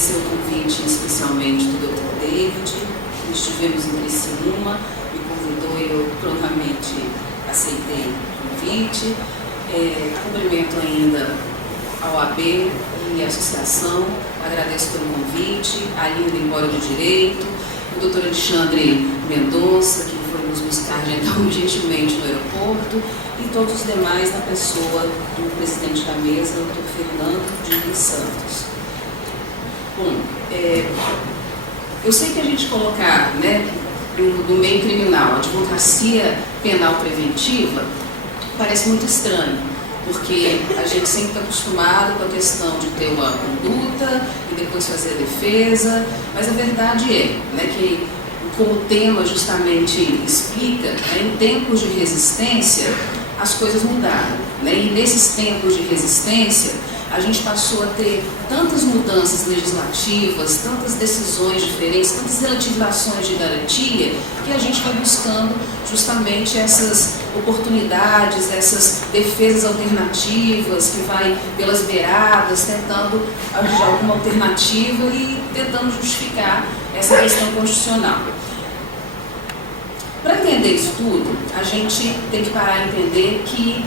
agradecer o convite especialmente do Dr. David. Estivemos em Criciúma, me convidou e eu prontamente aceitei o convite. Cumprimento ainda a OAB e a associação, agradeço pelo convite, a linha do Empório do Direito, o Dr. Alexandre Mendonça, que foi nos buscar então gentilmente no aeroporto, e todos os demais na pessoa do presidente da mesa, o Dr. Fernando Diniz Santos. Bom, eu sei que a gente colocar, né, no meio criminal, advocacia penal preventiva, parece muito estranho, porque a gente sempre está acostumado com a questão de ter uma conduta e depois fazer a defesa, mas a verdade é, né, que como o tema justamente explica, né, em tempos de resistência as coisas mudaram, né, e nesses tempos de resistência a gente passou a ter tantas mudanças legislativas, tantas decisões diferentes, tantas relativizações de garantia, que a gente vai buscando justamente essas oportunidades, essas defesas alternativas, que vai pelas beiradas, tentando arranjar alguma alternativa e tentando justificar essa questão constitucional. Para entender isso tudo, a gente tem que parar e entender que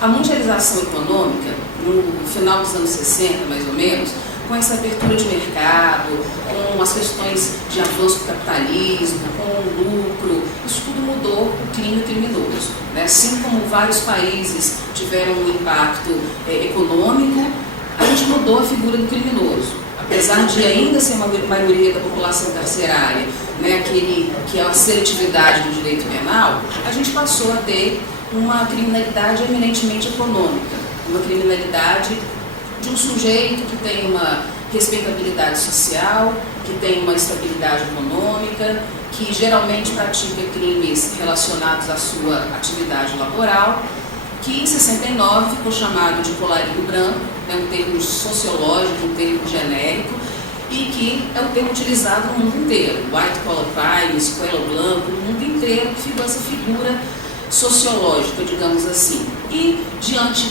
a mundialização econômica, no final dos anos 60, mais ou menos, com essa abertura de mercado, com as questões de avanço do capitalismo, com o lucro, isso tudo mudou o crime criminoso, né? Assim como vários países tiveram um impacto econômico, a gente mudou a figura do criminoso. Apesar de ainda ser uma maioria da população carcerária, né, aquele que é a seletividade do direito penal, a gente passou a ter uma criminalidade eminentemente econômica, uma criminalidade de um sujeito que tem uma respeitabilidade social, que tem uma estabilidade econômica, que geralmente pratica crimes relacionados à sua atividade laboral, que em 69 ficou chamado de colarinho branco, é um termo sociológico, um termo genérico, e que é um termo utilizado no mundo inteiro, white collar crime, escuela branco, no mundo inteiro, que ficou essa figura sociológica, digamos assim. E diante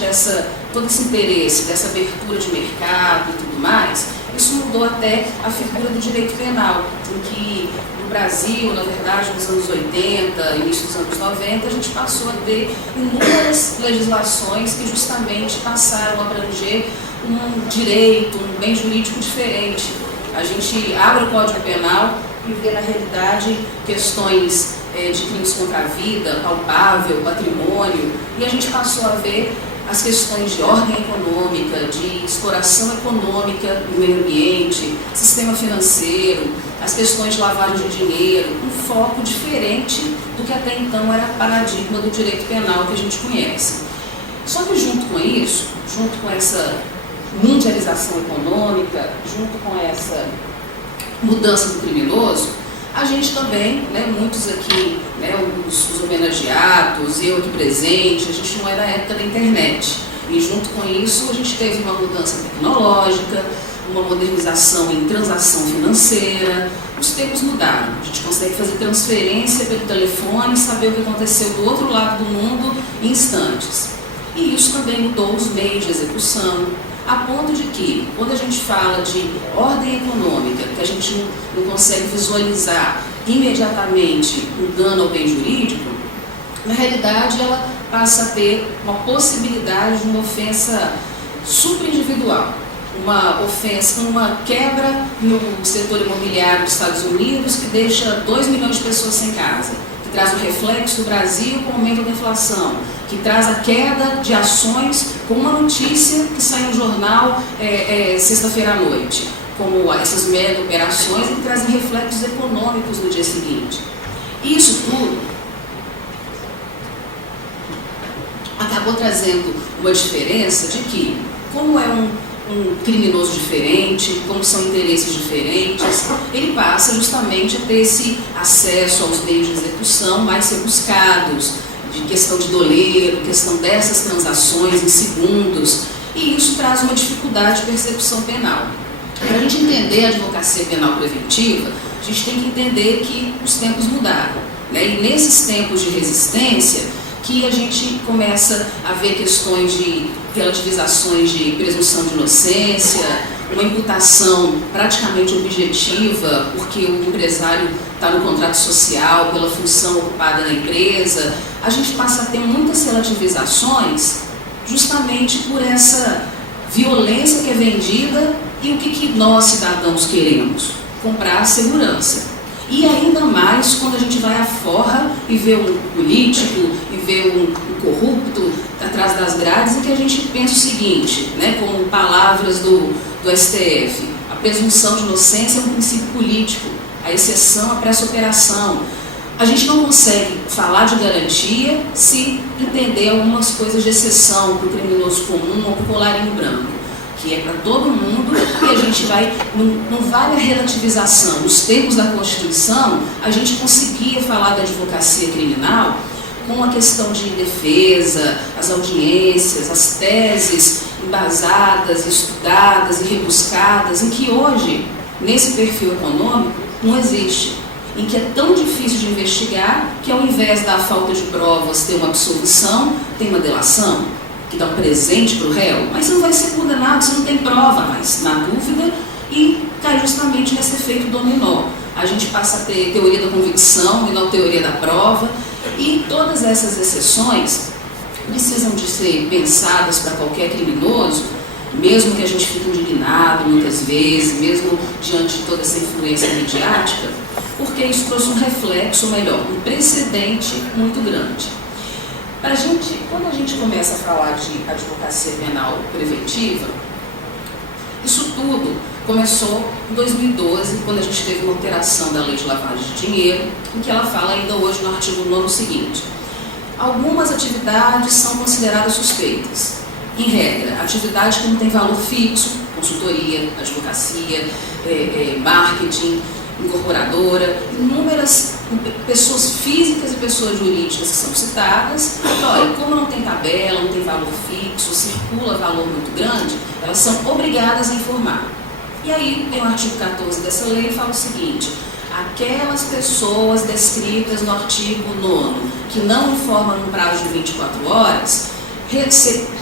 todo esse interesse, dessa abertura de mercado e tudo mais, isso mudou até a figura do direito penal, em que no Brasil, na verdade, nos anos 80, início dos anos 90, a gente passou a ter inúmeras legislações que justamente passaram a abranger um direito, um bem jurídico diferente. A gente abre o Código Penal e vê na realidade questões de crimes contra a vida, palpável, patrimônio, e a gente passou a ver as questões de ordem econômica, de exploração econômica do meio ambiente, sistema financeiro, as questões de lavagem de dinheiro, um foco diferente do que até então era paradigma do direito penal que a gente conhece. Só que junto com isso, junto com essa mundialização econômica, junto com essa mudança do criminoso, a gente também, né, muitos aqui, né, os homenageados, eu aqui presente, a gente não é da época da internet. E junto com isso a gente teve uma mudança tecnológica, uma modernização em transação financeira, os tempos mudaram. A gente consegue fazer transferência pelo telefone e saber o que aconteceu do outro lado do mundo em instantes. E isso também mudou os meios de execução, a ponto de que, quando a gente fala de ordem econômica, que a gente não consegue visualizar imediatamente o dano ao bem jurídico, na realidade ela passa a ter uma possibilidade de uma ofensa superindividual, uma ofensa, uma quebra no setor imobiliário dos Estados Unidos que deixa 2 milhões de pessoas sem casa, que traz o reflexo do Brasil com o aumento da inflação, que traz a queda de ações com uma notícia que sai no jornal sexta-feira à noite, como essas mega operações, que trazem reflexos econômicos no dia seguinte. Isso tudo acabou trazendo uma diferença de que, como é um criminoso diferente, como são interesses diferentes, ele passa justamente a ter esse acesso aos meios de execução mais rebuscados, de questão de doleiro, questão dessas transações em segundos, e isso traz uma dificuldade de percepção penal. Para a gente entender a advocacia penal preventiva, a gente tem que entender que os tempos mudaram, né? E nesses tempos de resistência que a gente começa a ver questões de relativizações de presunção de inocência, uma imputação praticamente objetiva, porque o empresário está no contrato social, pela função ocupada na empresa, a gente passa a ter muitas relativizações justamente por essa violência que é vendida. E o que nós, cidadãos, queremos? Comprar segurança. E ainda mais quando a gente vai à forra e vê um político, e vê um corrupto atrás das grades, e que a gente pensa o seguinte, né, com palavras do STF, a presunção de inocência é um princípio político, a exceção, a pressa-operação. A gente não consegue falar de garantia se entender algumas coisas de exceção para o criminoso comum ou para o colarinho branco, que é para todo mundo, e a gente vai, não vale a relativização. Nos termos da Constituição, a gente conseguia falar da advocacia criminal com a questão de defesa, as audiências, as teses embasadas, estudadas e rebuscadas, em que hoje, nesse perfil econômico, não existe. Em que é tão difícil de investigar que, ao invés da falta de provas ter uma absolvição, tem uma delação, que dá um presente para o réu, mas você não vai ser condenado, você não tem prova, mas na dúvida, e cai justamente nesse efeito dominó. A gente passa a ter teoria da convicção e não teoria da prova, e todas essas exceções precisam de ser pensadas para qualquer criminoso, mesmo que a gente fique indignado muitas vezes, mesmo diante de toda essa influência midiática, porque isso trouxe um reflexo, ou melhor, um precedente muito grande. Quando a gente começa a falar de advocacia penal preventiva, isso tudo começou em 2012, quando a gente teve uma alteração da lei de lavagem de dinheiro, em que ela fala ainda hoje no artigo 9º o seguinte: algumas atividades são consideradas suspeitas. Em regra, atividade que não tem valor fixo, consultoria, advocacia, marketing, incorporadora, inúmeras pessoas físicas e pessoas jurídicas que são citadas. Olha, como não tem tabela, não tem valor fixo, circula valor muito grande, elas são obrigadas a informar. E aí tem o artigo 14 dessa lei e fala o seguinte: aquelas pessoas descritas no artigo 9º que não informam no prazo de 24 horas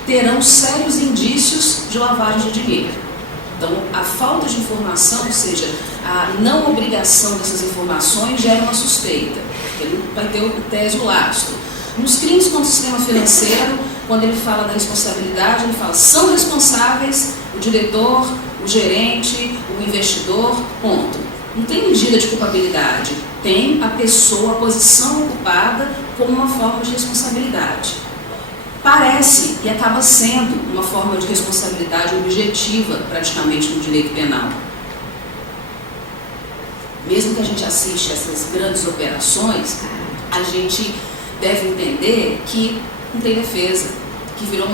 terão sérios indícios de lavagem de dinheiro. Então, a falta de informação, ou seja, a não obrigação dessas informações gera uma suspeita, porque ele vai ter o tese o lastro. Nos crimes contra o sistema financeiro, quando ele fala da responsabilidade, ele fala: são responsáveis o diretor, o gerente, o investidor, ponto. Não tem medida de culpabilidade, tem a pessoa, a posição ocupada como uma forma de responsabilidade. Parece e acaba sendo uma forma de responsabilidade objetiva, praticamente, no direito penal. Mesmo que a gente assista essas grandes operações, a gente deve entender que não tem defesa, que virou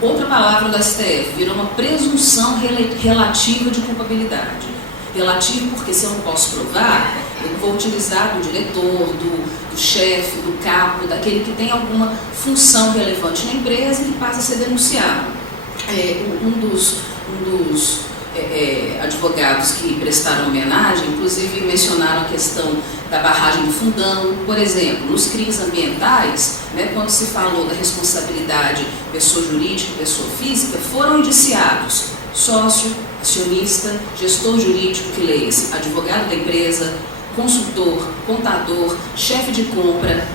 outra palavra do STF, virou uma presunção relativa de culpabilidade. Relativo porque, se eu não posso provar, eu vou utilizar do diretor, do chefe, do capo, daquele que tem alguma função relevante na empresa e passa a ser denunciado. Um dos advogados que prestaram homenagem, inclusive, mencionaram a questão da barragem do Fundão. Por exemplo, nos crimes ambientais, né, quando se falou da responsabilidade pessoa jurídica e pessoa física, foram indiciados sócio, acionista, gestor jurídico, que leia-se, advogado da empresa, consultor, contador, chefe de compra.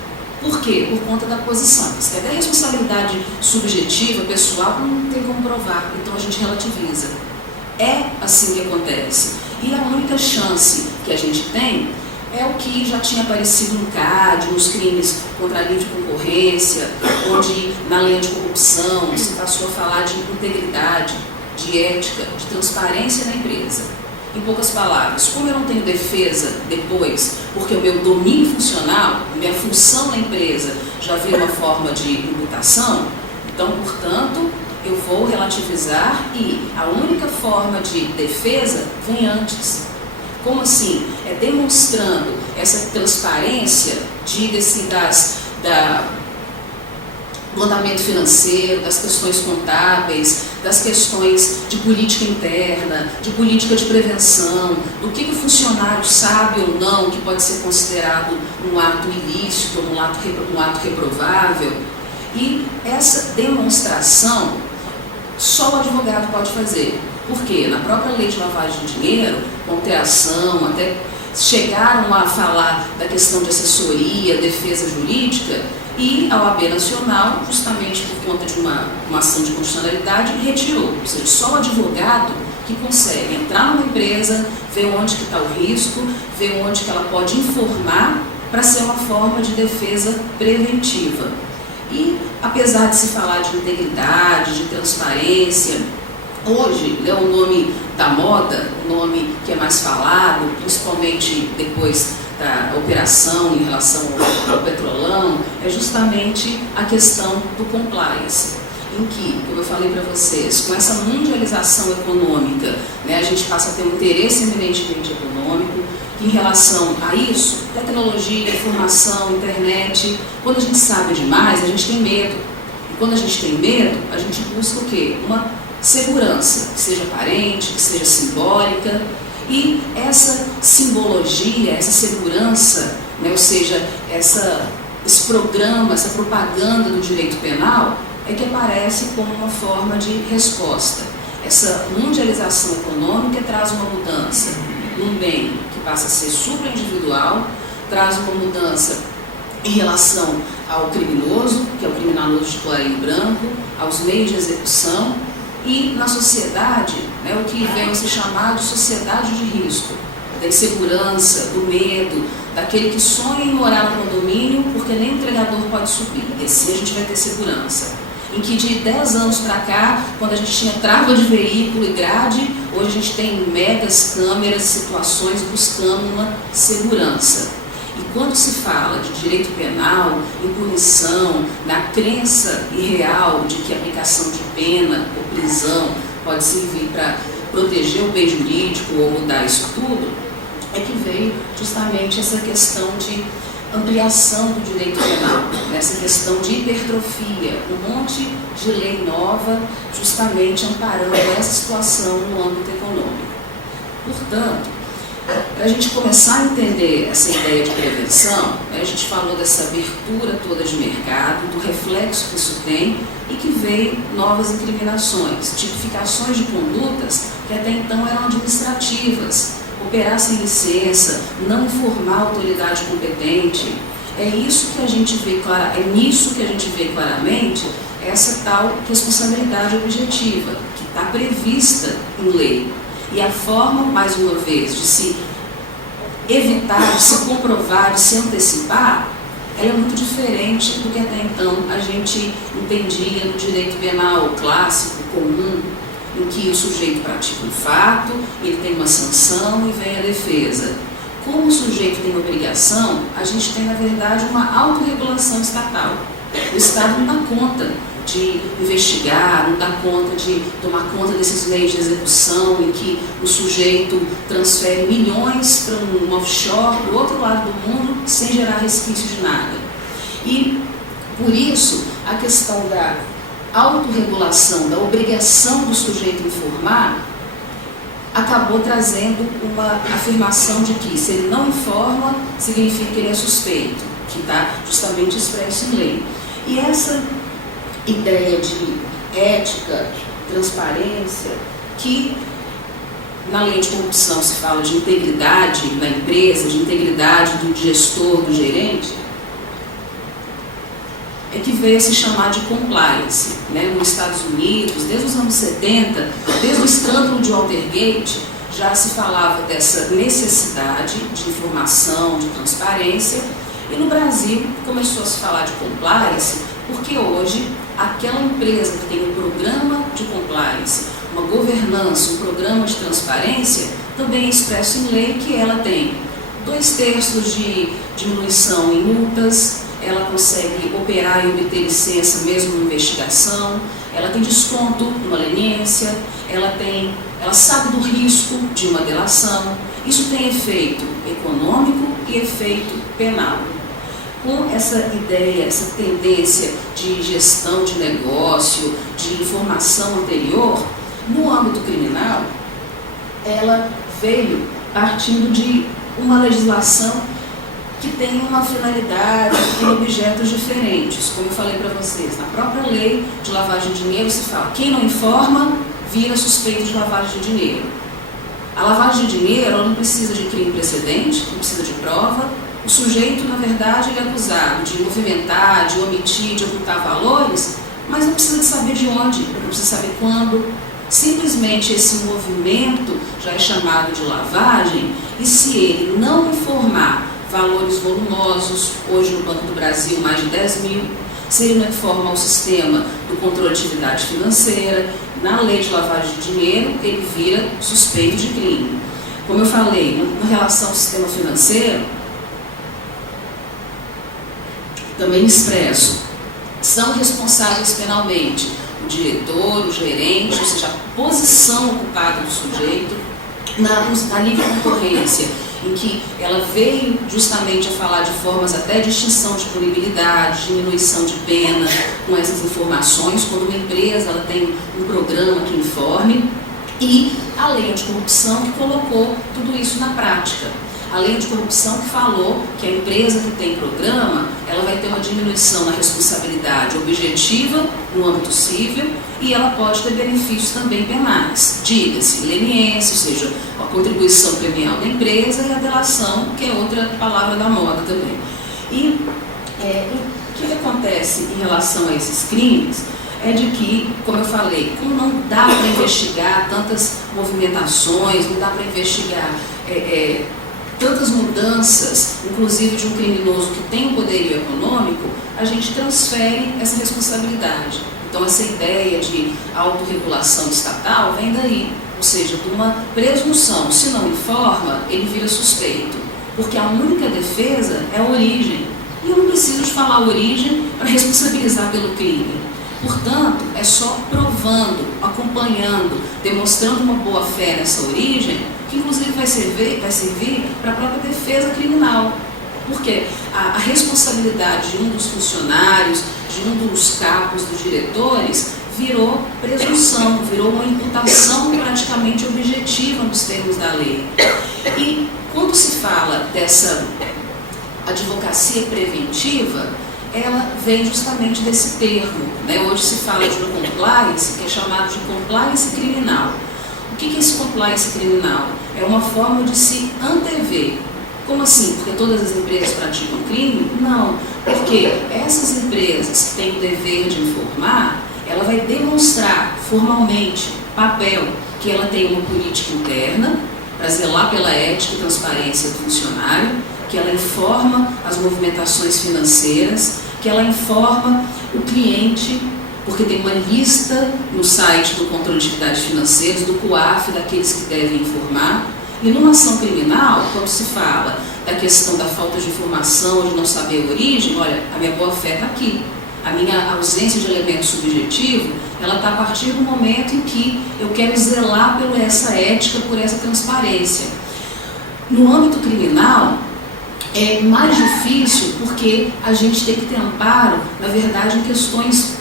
Por quê? Por conta da posição. Se é responsabilidade subjetiva, pessoal, não tem como provar, então a gente relativiza. É assim que acontece. E a única chance que a gente tem é o que já tinha aparecido no CAD, nos crimes contra a lei de concorrência, onde na lei de corrupção se passou a falar de integridade, de ética, de transparência na empresa. Em poucas palavras, como eu não tenho defesa depois, porque o meu domínio funcional, minha função na empresa já vira uma forma de imputação, então, portanto, eu vou relativizar e a única forma de defesa vem antes. Como assim? É demonstrando essa transparência do andamento financeiro, das questões contábeis, das questões de política interna, de política de prevenção, do que o funcionário sabe ou não que pode ser considerado um ato ilícito, um ato reprovável. E essa demonstração só o advogado pode fazer. Porque na própria lei de lavagem de dinheiro, com alteração, até chegaram a falar da questão de assessoria, defesa jurídica, e a OAB Nacional, justamente por conta de uma ação de constitucionalidade, retirou. Ou seja, só o advogado que consegue entrar numa empresa, ver onde que está o risco, ver onde que ela pode informar para ser uma forma de defesa preventiva. E, apesar de se falar de integridade, de transparência, hoje, né, o nome da moda, o nome que é mais falado, principalmente depois da operação em relação ao Petrolão, é justamente a questão do compliance, em que, como eu falei para vocês, com essa mundialização econômica, né, a gente passa a ter um interesse eminentemente econômico. Em relação a isso, tecnologia, informação, internet, quando a gente sabe demais, a gente tem medo. E quando a gente tem medo, a gente busca o quê? Uma segurança, que seja aparente, que seja simbólica. E essa simbologia, essa segurança, né, ou seja, esse programa, essa propaganda do direito penal, é que aparece como uma forma de resposta. Essa mundialização econômica traz uma mudança num bem que passa a ser supra-individual, traz uma mudança em relação ao criminoso, que é o criminoso de colarinho branco, aos meios de execução, e na sociedade, né, o que vem a se chamar de sociedade de risco, da insegurança, do medo, daquele que sonha em morar no condomínio porque nem o entregador pode subir. E assim a gente vai ter segurança. Em que de 10 anos para cá, quando a gente tinha trava de veículo e grade, hoje a gente tem megas câmeras, situações buscando uma segurança. E quando se fala de direito penal, em punição, na crença irreal de que a aplicação de pena ou prisão pode servir para proteger o bem jurídico ou mudar isso tudo, é que veio justamente essa questão de ampliação do direito penal, essa questão de hipertrofia, um monte de lei nova justamente amparando essa situação no âmbito econômico. Portanto, para a gente começar a entender essa ideia de prevenção, a gente falou dessa abertura toda de mercado, do reflexo que isso tem e que veio novas incriminações, tipificações de condutas que até então eram administrativas, operar sem licença, não informar a autoridade competente. É isso que a gente vê é nisso que a gente vê claramente essa tal responsabilidade objetiva, que está prevista em lei. E a forma, mais uma vez, de se evitar, de se comprovar, de se antecipar, ela é muito diferente do que até então a gente entendia no direito penal clássico, comum, em que o sujeito pratica um fato, ele tem uma sanção e vem a defesa. Como o sujeito tem obrigação, a gente tem, na verdade, uma autorregulação estatal. O Estado não dá conta de investigar, não dá conta de tomar conta desses meios de execução em que o sujeito transfere milhões para um offshore, para o outro lado do mundo, sem gerar resquício de nada. E, por isso, a questão da autorregulação, da obrigação do sujeito informar, acabou trazendo uma afirmação de que, se ele não informa, significa que ele é suspeito, que está justamente expresso em lei. E essa ideia de ética, transparência, que na lei de corrupção se fala de integridade da empresa, de integridade do gestor, do gerente, é que veio a se chamar de compliance, né? Nos Estados Unidos, desde os anos 70, desde o escândalo de Watergate, já se falava dessa necessidade de informação, de transparência, e no Brasil começou a se falar de compliance, porque hoje aquela empresa que tem um programa de compliance, uma governança, um programa de transparência, também é expresso em lei que ela tem 2/3 de diminuição em multas, ela consegue operar e obter licença mesmo na investigação, ela tem desconto numa leniência, ela sabe do risco de uma delação. Isso tem efeito econômico e efeito penal. Com essa ideia, essa tendência de gestão de negócio, de informação anterior, no âmbito criminal, ela veio partindo de uma legislação que tem uma finalidade e objetos diferentes. Como eu falei para vocês, na própria lei de lavagem de dinheiro se fala, quem não informa vira suspeito de lavagem de dinheiro. A lavagem de dinheiro, ela não precisa de crime precedente, não precisa de prova. O sujeito, na verdade, ele é acusado de movimentar, de omitir, de ocultar valores, mas não precisa de saber de onde, não precisa saber quando. Simplesmente esse movimento já é chamado de lavagem, e se ele não informar valores volumosos, hoje no Banco do Brasil mais de 10 mil, se ele não informa o sistema do controle de atividade financeira, na lei de lavagem de dinheiro, ele vira suspeito de crime. Como eu falei, em relação ao sistema financeiro, também expresso, são responsáveis penalmente o diretor, o gerente, ou seja, a posição ocupada do sujeito na livre concorrência, em que ela veio justamente a falar de formas até de extinção de punibilidade, diminuição de pena com essas informações, quando uma empresa ela tem um programa que informe, e a lei anticorrupção que colocou tudo isso na prática. A lei anticorrupção que falou que a empresa que tem programa, ela vai ter uma diminuição na responsabilidade objetiva no âmbito civil e ela pode ter benefícios também penais. Diga-se, leniência, ou seja, a contribuição premial da empresa e a delação, que é outra palavra da moda também. E o que acontece em relação a esses crimes é de que, como eu falei, como não dá para investigar tantas movimentações, não dá para investigar tantas mudanças, inclusive de um criminoso que tem um poderio econômico, a gente transfere essa responsabilidade. Então, essa ideia de autorregulação estatal vem daí, ou seja, de uma presunção. Se não informa, ele vira suspeito, porque a única defesa é a origem. E eu não preciso de falar a origem para responsabilizar pelo crime. Portanto, é só provando, acompanhando, demonstrando uma boa-fé nessa origem, que inclusive vai servir para a própria defesa criminal. Porque a responsabilidade de um dos funcionários, de um dos capos, dos diretores, virou presunção, virou uma imputação praticamente objetiva nos termos da lei. E quando se fala dessa advocacia preventiva, ela vem justamente desse termo, né? Hoje se fala de uma compliance, que é chamado de compliance criminal. O que é esse compliance criminal? É uma forma de se antever. Como assim? Porque todas as empresas praticam crime? Não, porque essas empresas que têm o dever de informar, ela vai demonstrar formalmente, papel, que ela tem uma política interna para zelar pela ética e transparência do funcionário, que ela informa as movimentações financeiras, que ela informa o cliente, porque tem uma lista no site do controle de atividades financeiras, do COAF, daqueles que devem informar. E numa ação criminal, quando se fala da questão da falta de informação, de não saber a origem, olha, a minha boa-fé está aqui. A minha ausência de elemento subjetivo, ela está a partir do momento em que eu quero zelar por essa ética, por essa transparência. No âmbito criminal, é mais difícil porque a gente tem que ter amparo, na verdade, em questões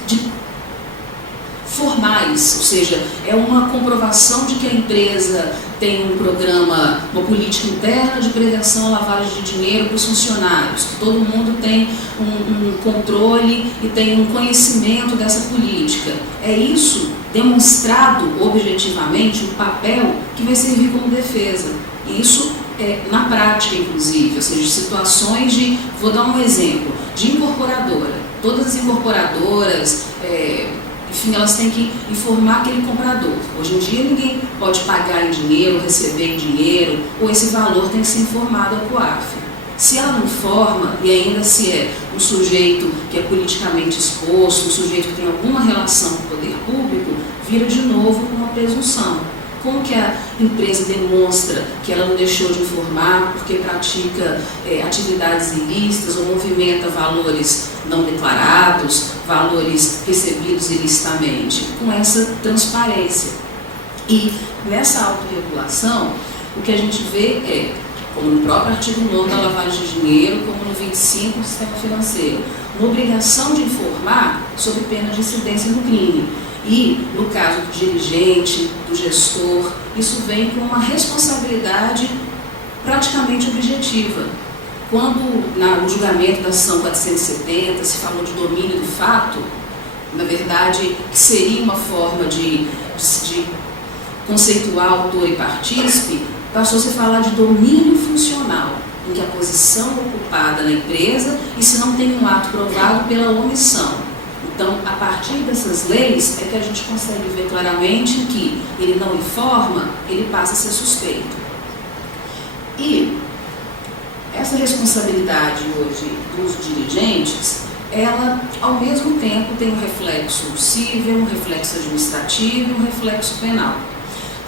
formais, ou seja, é uma comprovação de que a empresa tem um programa, uma política interna de prevenção à lavagem de dinheiro para os funcionários, que todo mundo tem um controle e tem um conhecimento dessa política. É isso demonstrado objetivamente, um papel que vai servir como defesa. Isso na prática, inclusive, ou seja, situações de, vou dar um exemplo, de incorporadora. Todas as incorporadoras, enfim, elas têm que informar aquele comprador. Hoje em dia ninguém pode pagar em dinheiro, receber em dinheiro, ou esse valor tem que ser informado ao COAF. Se ela não informa, e ainda se é um sujeito que é politicamente exposto, um sujeito que tem alguma relação com o poder público, vira de novo uma presunção. Como que a empresa demonstra que ela não deixou de informar porque pratica atividades ilícitas ou movimenta valores não declarados, valores recebidos ilicitamente? Com essa transparência. E nessa autorregulação, o que a gente vê como no próprio artigo 9 da lavagem de dinheiro, como no 25 do sistema financeiro, uma obrigação de informar sob pena de incidência no crime. E, no caso do dirigente, do gestor, isso vem com uma responsabilidade praticamente objetiva. Quando, no julgamento da ação 470, se falou de domínio do fato, na verdade, que seria uma forma de conceituar autor e partícipe, passou a se falar de domínio funcional, em que a posição ocupada na empresa e se não tem um ato provado pela omissão. Então, a partir dessas leis é que a gente consegue ver claramente que ele não informa, ele passa a ser suspeito. E essa responsabilidade hoje dos dirigentes, ela, ao mesmo tempo, tem um reflexo civil, um reflexo administrativo e um reflexo penal.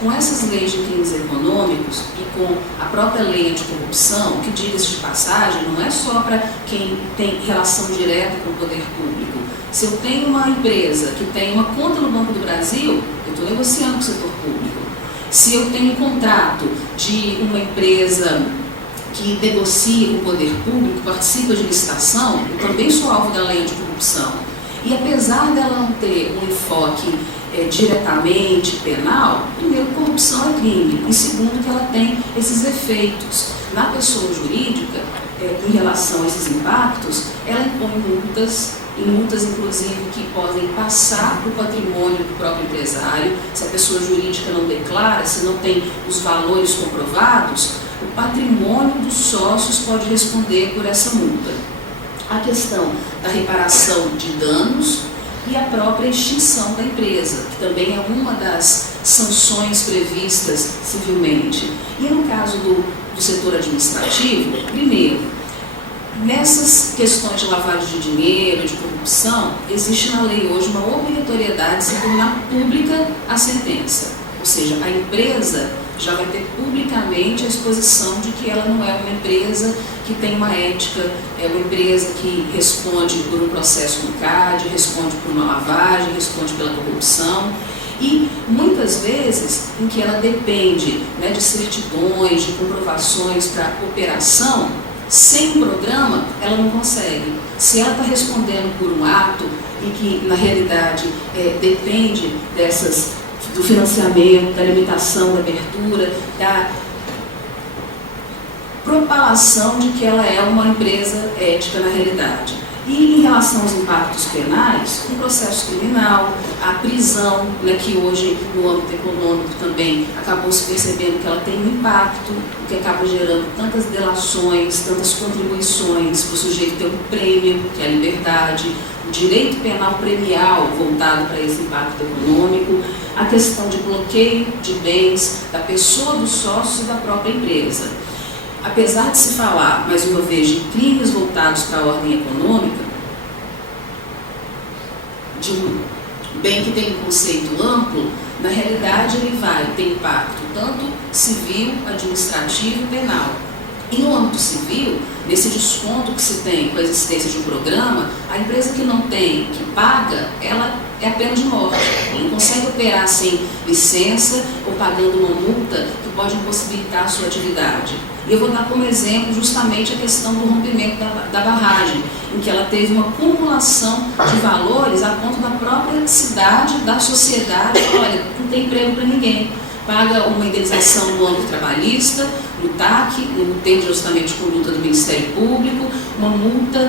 Com essas leis de crimes econômicos e com a própria lei anticorrupção, que, diga-se de passagem, não é só para quem tem relação direta com o poder público. Se eu tenho uma empresa que tem uma conta no Banco do Brasil, eu estou negociando com o setor público. Se eu tenho um contrato de uma empresa que negocia com o poder público, participa de licitação, eu também sou alvo da lei anticorrupção. E apesar dela não ter um enfoque diretamente penal, primeiro, corrupção é crime, e segundo, que ela tem esses efeitos. Na pessoa jurídica, em relação a esses impactos, ela impõe multas, e multas, inclusive, que podem passar para o patrimônio do próprio empresário. Se a pessoa jurídica não declara, se não tem os valores comprovados, o patrimônio dos sócios pode responder por essa multa. A questão da reparação de danos e a própria extinção da empresa, que também é uma das sanções previstas civilmente. E no caso do setor administrativo, primeiro, nessas questões de lavagem de dinheiro, de corrupção, existe na lei hoje uma obrigatoriedade de se tornar pública a sentença. Ou seja, a empresa já vai ter publicamente a exposição de que ela não é uma empresa que tem uma ética, é uma empresa que responde por um processo no CAD, responde por uma lavagem, responde pela corrupção. E muitas vezes em que ela depende, né, de certidões, de comprovações para operação, sem um programa ela não consegue. Se ela está respondendo por um ato e que na realidade depende do financiamento, da limitação, da abertura, da propalação de que ela é uma empresa ética na realidade. E em relação aos impactos penais, o processo criminal, a prisão, né, que hoje no âmbito econômico também acabou se percebendo que ela tem um impacto, o que acaba gerando tantas delações, tantas contribuições para o sujeito ter um prêmio, que é a liberdade, o direito penal premial voltado para esse impacto econômico, a questão de bloqueio de bens da pessoa, dos sócios e da própria empresa. Apesar de se falar, mais uma vez, de crimes voltados para a ordem econômica, de um bem que tem um conceito amplo, na realidade ele vai ter impacto tanto civil, administrativo e penal. E no âmbito civil, nesse desconto que se tem com a existência de um programa, a empresa que não tem, que paga, ela é a pena de morte. Ela não consegue operar sem licença ou pagando uma multa que pode impossibilitar a sua atividade. E eu vou dar como exemplo justamente a questão do rompimento da barragem, em que ela teve uma acumulação de valores a ponto da própria cidade, da sociedade, olha, não tem emprego para ninguém. Paga uma indenização no âmbito trabalhista, no TAC, no termo de ajustamento de conduta do Ministério Público, uma multa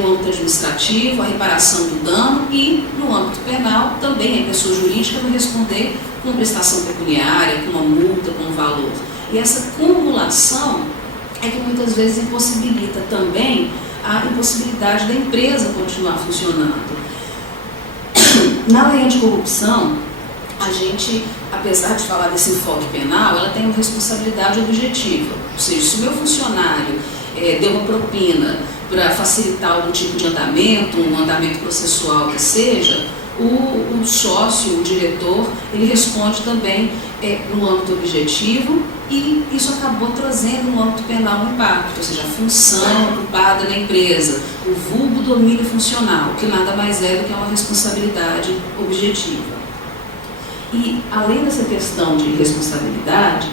no âmbito administrativo, a reparação do dano e no âmbito penal também a pessoa jurídica vai responder com prestação pecuniária, com uma multa, com um valor. E essa acumulação é que muitas vezes impossibilita também a impossibilidade da empresa continuar funcionando. Na lei anticorrupção, a gente, apesar de falar desse enfoque penal, ela tem uma responsabilidade objetiva. Ou seja, se o meu funcionário deu uma propina para facilitar algum tipo de andamento, um andamento processual que seja, o sócio, o diretor, ele responde também no âmbito objetivo e isso acabou trazendo no âmbito penal um impacto, ou seja, a função ocupada na empresa, o vulgo domínio funcional, que nada mais é do que uma responsabilidade objetiva. E, além dessa questão de responsabilidade,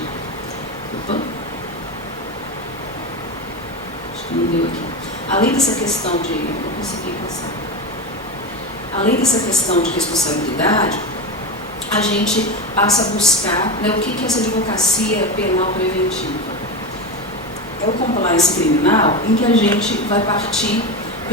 acho que não deu aqui. Além dessa questão de, não consegui passar. Além dessa questão de responsabilidade, a gente passa a buscar, né, o que é essa advocacia penal preventiva. É o compliance criminal em que a gente vai partir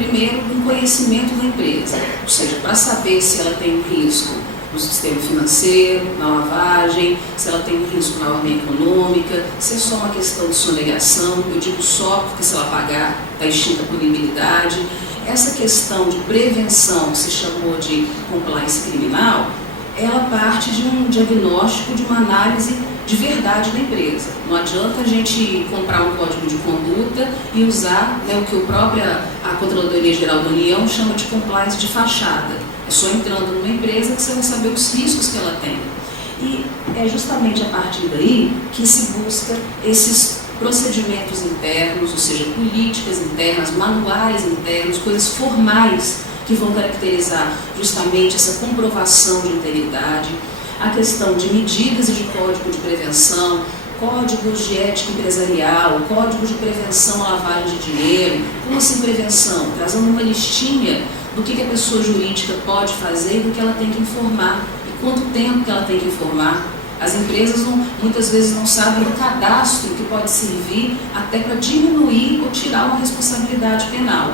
primeiro, um conhecimento da empresa, ou seja, para saber se ela tem um risco no sistema financeiro, na lavagem, se ela tem um risco na ordem econômica, se é só uma questão de sonegação, eu digo só porque se ela pagar está extinta a punibilidade. Essa questão de prevenção, que se chamou de compliance criminal, ela parte de um diagnóstico, de uma análise de verdade da empresa. Não adianta a gente comprar um código de conduta e usar, né, o que a Controladoria Geral da União chama de compliance de fachada. É só entrando numa empresa que você vai saber os riscos que ela tem. E é justamente a partir daí que se busca esses procedimentos internos, ou seja, políticas internas, manuais internos, coisas formais que vão caracterizar justamente essa comprovação de integridade, a questão de medidas e de código de prevenção, códigos de ética empresarial, código de prevenção à lavagem de dinheiro. Como assim prevenção? Trazendo uma listinha do que a pessoa jurídica pode fazer e do que ela tem que informar, e quanto tempo que ela tem que informar. As empresas muitas vezes não sabem do cadastro que pode servir até para diminuir ou tirar uma responsabilidade penal.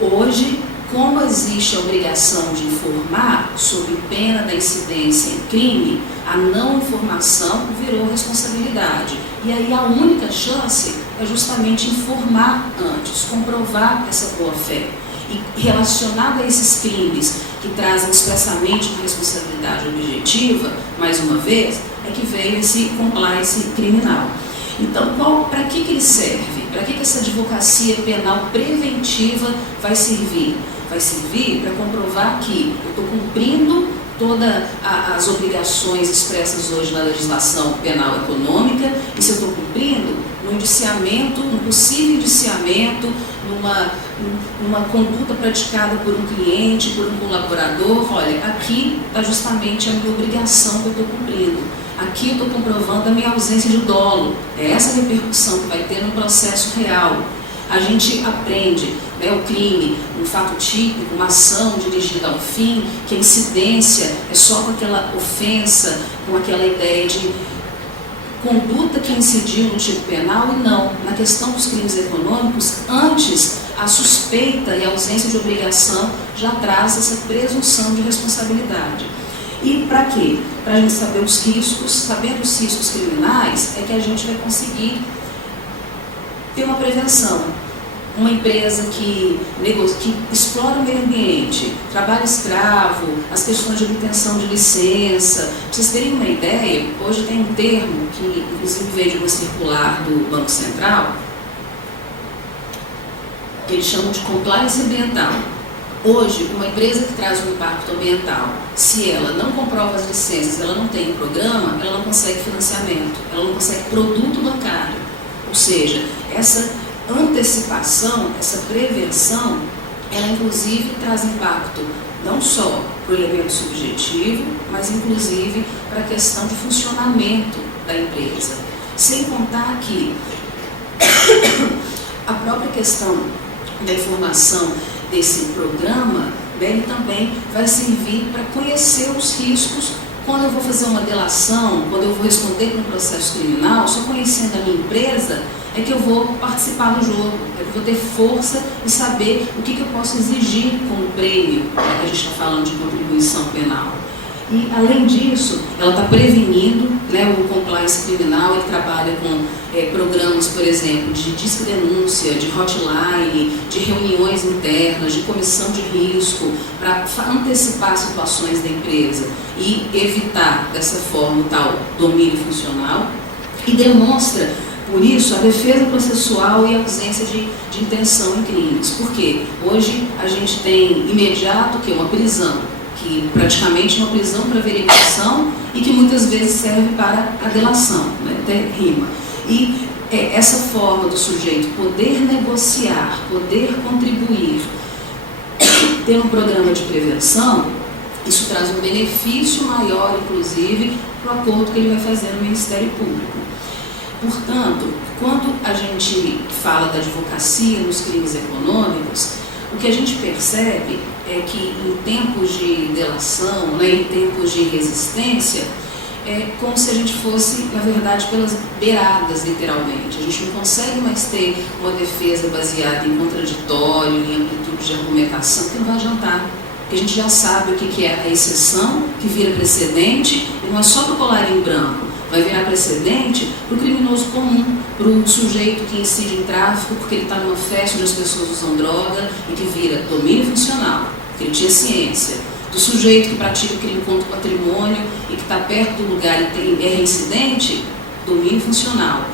Hoje, como existe a obrigação de informar sob pena da incidência em crime, a não informação virou responsabilidade. E aí a única chance é justamente informar antes, comprovar essa boa-fé. E relacionado a esses crimes que trazem expressamente uma responsabilidade objetiva, mais uma vez, é que veio esse compliance criminal. Então, para que ele serve? Para que essa advocacia penal preventiva vai servir? Vai servir para comprovar que eu estou cumprindo todas as obrigações expressas hoje na legislação penal econômica, e se eu estou cumprindo, no indiciamento, no possível indiciamento, numa conduta praticada por um cliente, por um colaborador, olha, aqui está justamente a minha obrigação que eu estou cumprindo. Aqui eu estou comprovando a minha ausência de dolo. É essa a repercussão que vai ter no processo real. A gente aprende, né, o crime, um fato típico, uma ação dirigida ao fim, que a incidência é só com aquela ofensa, com aquela ideia de conduta que incidiu no tipo penal, e não. Na questão dos crimes econômicos, antes, a suspeita e a ausência de obrigação já traz essa presunção de responsabilidade. E para quê? Para a gente saber os riscos, sabendo os riscos criminais, é que a gente vai conseguir ter uma prevenção. Uma empresa que explora o meio ambiente, trabalho escravo, as questões de obtenção de licença. Para vocês terem uma ideia, hoje tem um termo que inclusive veio de uma circular do Banco Central, que eles chamam de compliance ambiental. Hoje, uma empresa que traz um impacto ambiental, se ela não comprova as licenças, ela não tem um programa, ela não consegue financiamento, ela não consegue produto bancário. Ou seja, essa antecipação, essa prevenção, ela inclusive traz impacto não só para o elemento subjetivo, mas inclusive para a questão de funcionamento da empresa. Sem contar que a própria questão da informação desse programa, ele também vai servir para conhecer os riscos. Quando eu vou fazer uma delação, quando eu vou responder para um processo criminal, só conhecendo a minha empresa, é que eu vou participar do jogo, é que eu vou ter força e saber o que eu posso exigir como prêmio, já que a gente está falando de contribuição penal. E, além disso, ela está prevenindo, né, o compliance criminal, ele trabalha com programas, por exemplo, de disque-denúncia, de hotline, de reuniões internas, de comissão de risco, para antecipar situações da empresa e evitar, dessa forma, o tal domínio funcional, e demonstra, por isso, a defesa processual e a ausência de intenção em crimes. Por quê? Hoje a gente tem imediato que uma prisão, que praticamente é uma prisão para verificação e que muitas vezes serve para a delação, né? Até rima. E essa forma do sujeito poder negociar, poder contribuir, ter um programa de prevenção, isso traz um benefício maior, inclusive, para o acordo que ele vai fazer no Ministério Público. Portanto, quando a gente fala da advocacia nos crimes econômicos, o que a gente percebe é que em tempos de delação, né, em tempos de resistência, como se a gente fosse, na verdade, pelas beiradas, literalmente. A gente não consegue mais ter uma defesa baseada em contraditório, em amplitude de argumentação, que não vai adiantar. Porque a gente já sabe o que é a exceção, que vira precedente, e não é só para o colarinho branco, vai virar precedente para o criminoso comum, para o sujeito que incide em tráfico porque ele está numa festa onde as pessoas usam droga e que vira domínio funcional, porque ele tinha ciência. Do sujeito que pratica crime contra o patrimônio e que está perto do lugar e é reincidente, domínio funcional.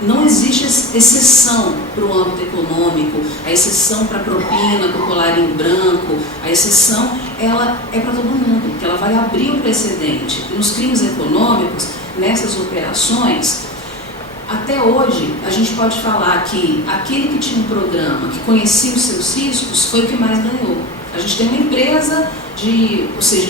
Não existe exceção para o âmbito econômico, a exceção para a propina, para o colarinho branco, a exceção ela é para todo mundo, porque ela vai abrir um precedente. E nos crimes econômicos, nessas operações, até hoje a gente pode falar que aquele que tinha um programa, que conhecia os seus riscos, foi o que mais ganhou. A gente tem uma empresa de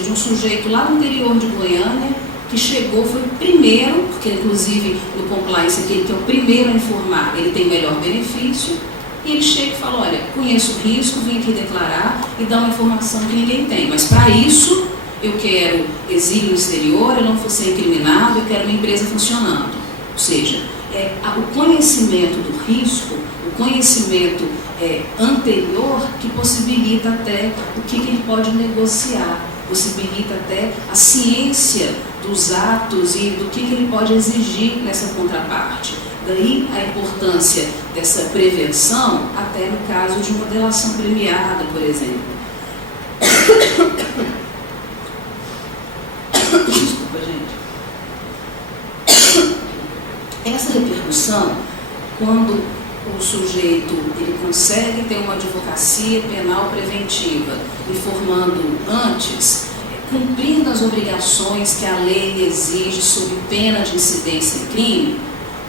um sujeito lá no interior de Goiânia, que chegou, foi o primeiro, porque inclusive no compliance aquele que é o primeiro a informar, ele tem melhor benefício, e ele chega e fala, olha, conheço o risco, vim aqui declarar e dar uma informação que ninguém tem, mas para isso eu quero exílio no exterior, eu não vou ser incriminado, eu quero uma empresa funcionando. Ou seja, o conhecimento do risco, o conhecimento anterior que possibilita até o que ele pode negociar, possibilita até a ciência dos atos e do que ele pode exigir nessa contraparte. Daí a importância dessa prevenção, até no caso de uma delação premiada, por exemplo. Desculpa, gente. Essa repercussão, quando o sujeito ele consegue ter uma advocacia penal preventiva, informando antes, cumprindo as obrigações que a lei exige sob pena de incidência em crime,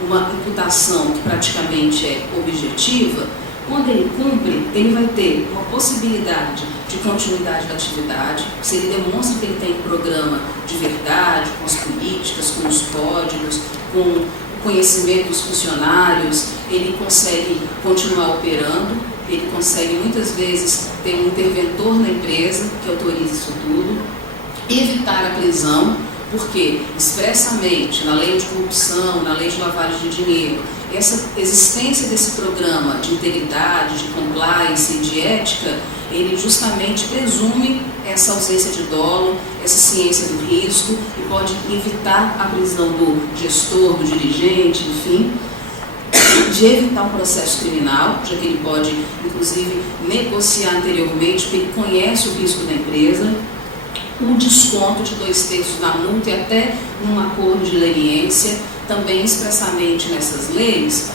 uma imputação que praticamente é objetiva, quando ele cumpre, ele vai ter uma possibilidade de continuidade da atividade, se ele demonstra que ele tem um programa de verdade, com as políticas, com os códigos, com o conhecimento dos funcionários, ele consegue continuar operando, ele consegue muitas vezes ter um interventor na empresa que autorize isso tudo, evitar a prisão, porque expressamente na lei de corrupção, na lei de lavagem de dinheiro, essa existência desse programa de integridade, de compliance e de ética, ele justamente presume essa ausência de dolo, essa ciência do risco e pode evitar a prisão do gestor, do dirigente, enfim, de evitar um processo criminal, já que ele pode, inclusive, negociar anteriormente, porque ele conhece o risco da empresa, o desconto de 2/3 da multa e até num acordo de leniência, também expressamente nessas leis,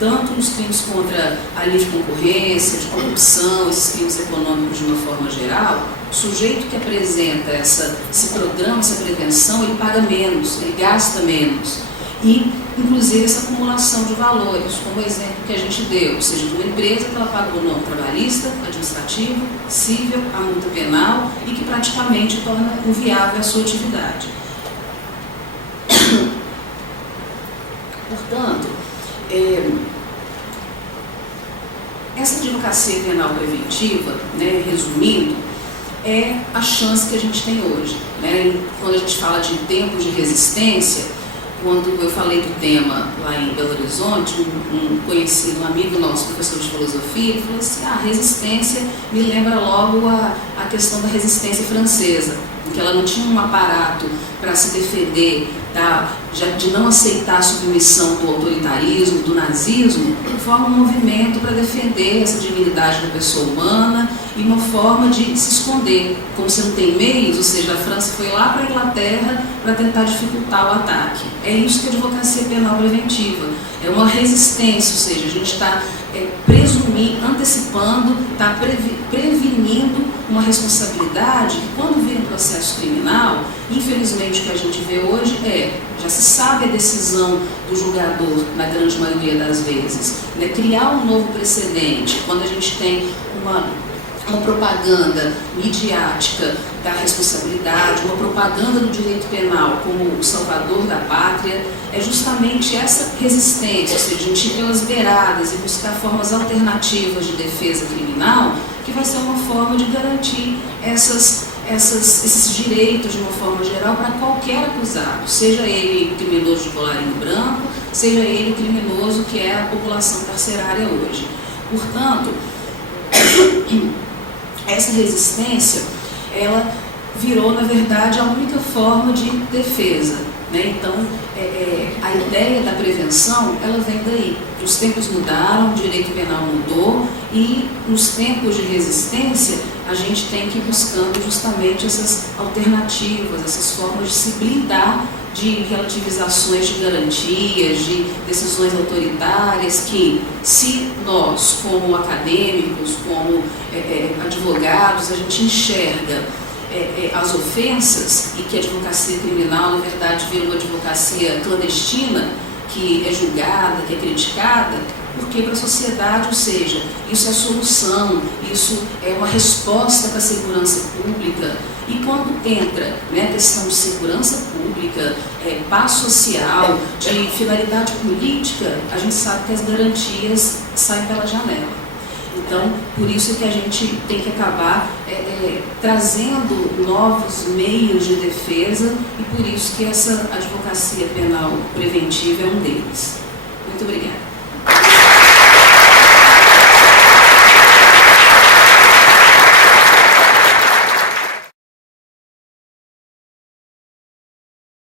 tanto nos crimes contra a lei de concorrência, de corrupção, esses crimes econômicos de uma forma geral, o sujeito que apresenta esse programa, essa prevenção, ele paga menos, ele gasta menos. E, inclusive, essa acumulação de valores, como o exemplo que a gente deu, ou seja, de uma empresa que ela paga o nome trabalhista, administrativo, cível, a multa penal e que praticamente torna inviável a sua atividade. Portanto, essa advocacia penal preventiva, né, resumindo, é a chance que a gente tem hoje. Né? Quando a gente fala de tempos de resistência, quando eu falei do tema lá em Belo Horizonte, um conhecido, um amigo nosso, professor de filosofia, ele falou assim, a resistência me lembra logo a questão da resistência francesa, em que ela não tinha um aparato para se defender de não aceitar a submissão do autoritarismo, do nazismo, forma um movimento para defender essa dignidade da pessoa humana e uma forma de se esconder. Como você não tem meios, ou seja, a França foi lá para a Inglaterra para tentar dificultar o ataque. É isso que a advocacia penal preventiva. É uma resistência, ou seja, a gente está antecipando, está prevenindo uma responsabilidade que, quando vira um processo criminal, infelizmente o que a gente vê hoje já se sabe a decisão do julgador, na grande maioria das vezes, né? Criar um novo precedente, quando a gente tem uma propaganda midiática da responsabilidade, uma propaganda do direito penal como o salvador da pátria, é justamente essa resistência, ou seja, a gente ir pelas beiradas e buscar formas alternativas de defesa criminal, que vai ser uma forma de garantir esses direitos de uma forma geral para qualquer acusado, seja ele criminoso de colarinho branco, seja ele criminoso que é a população carcerária hoje. Portanto, essa resistência, ela virou, na verdade, a única forma de defesa, né? Então, a ideia da prevenção, ela vem daí. Os tempos mudaram, o direito penal mudou e nos tempos de resistência a gente tem que ir buscando justamente essas alternativas, essas formas de se blindar de relativizações de garantias, de decisões autoritárias que, se nós, como acadêmicos, como advogados, a gente enxerga as ofensas e que a advocacia criminal, na verdade, vira uma advocacia clandestina, que é julgada, que é criticada, porque para a sociedade, ou seja, isso é solução, isso é uma resposta para a segurança pública. E quando entra, né, a questão de segurança pública, paz social, de finalidade política, a gente sabe que as garantias saem pela janela. Então, por isso que a gente tem que acabar trazendo novos meios de defesa e por isso que essa advocacia penal preventiva é um deles. Muito obrigada.